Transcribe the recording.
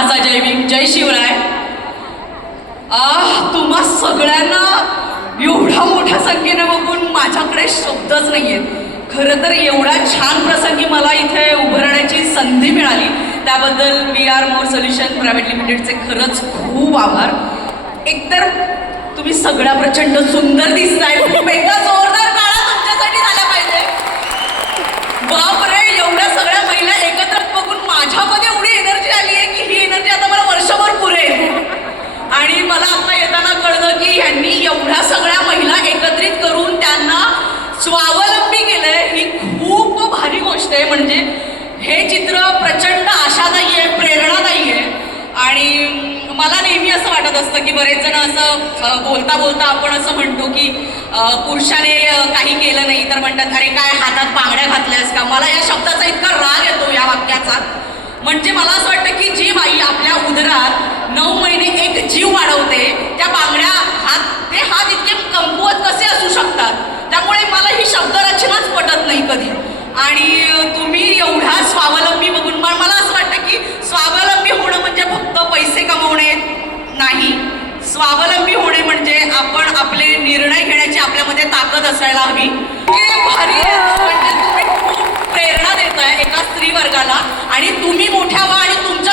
माझा जय भीम, जय शिवराय. तुम्हा सगळ्यांना एवढ्या मोठ्या संख्येने बघून माझ्याकडे शब्दच नाहीयेत. खरं तर एवढ्या छान प्रसंगी मला इथे उभं राहण्याची संधी मिळाली त्याबद्दल we are more solution private लिमिटेडचे खरंच खूप आभार. एकतर तुम्ही सगळ्या प्रचंड सुंदर दिसताय. खूप एकदा जोरदार काळा तुमच्यासाठी झाला पाहिजे. बापरे, एवढ्या सगळ्या महिला एकत्र बघून माझ्यामध्ये एवढी एनर्जी आली आहे की ही एनर्जी आता मला वर्षभर पुरेल. आणि मला आता येताना कळलं की ह्यांनी एवढ्या सगळ्या महिला एकत्रित करून त्यांना स्वावलंबी केलंय. ही खूप भारी गोष्ट आहे. म्हणजे हे चित्र प्रचंड आशादायी आहे, प्रेरणादायी आहे. आणि मला नेहमी असं वाटत असतं की बरेच जण असं बोलता बोलता आपण असं म्हणतो की पुरुषाने काही केलं नाही तर म्हणतात अरे काय हातात बांगड्या घातल्यास का. मला या शब्दाचा इतका राग येतो या वाक्याचा. म्हणजे मला असं वाटतं की जी बाई आपल्या उदरात 9 महिने एक जीव वाढवते त्या बांगड्या ते हात इतके कमकुवत कसे असू शकतात. त्यामुळे मला ही शब्दरचनाच पटत नाही कधी. आणि तुम्ही एवढ्या स्वावलंबी बघून मला असं वाटतं की स्वावलंबी होणं म्हणजे फक्त पैसे कमवणे नाही. स्वावलंबी होणे म्हणजे आपण आपले निर्णय घेण्याची आपल्यामध्ये ताकद असायला हवी. भारी म्हणजे तुम्ही खूप प्रेरणा देताय एका स्त्री वर्गाला. आणि तुम्ही मोठ्या व्हा आणि तुमच्या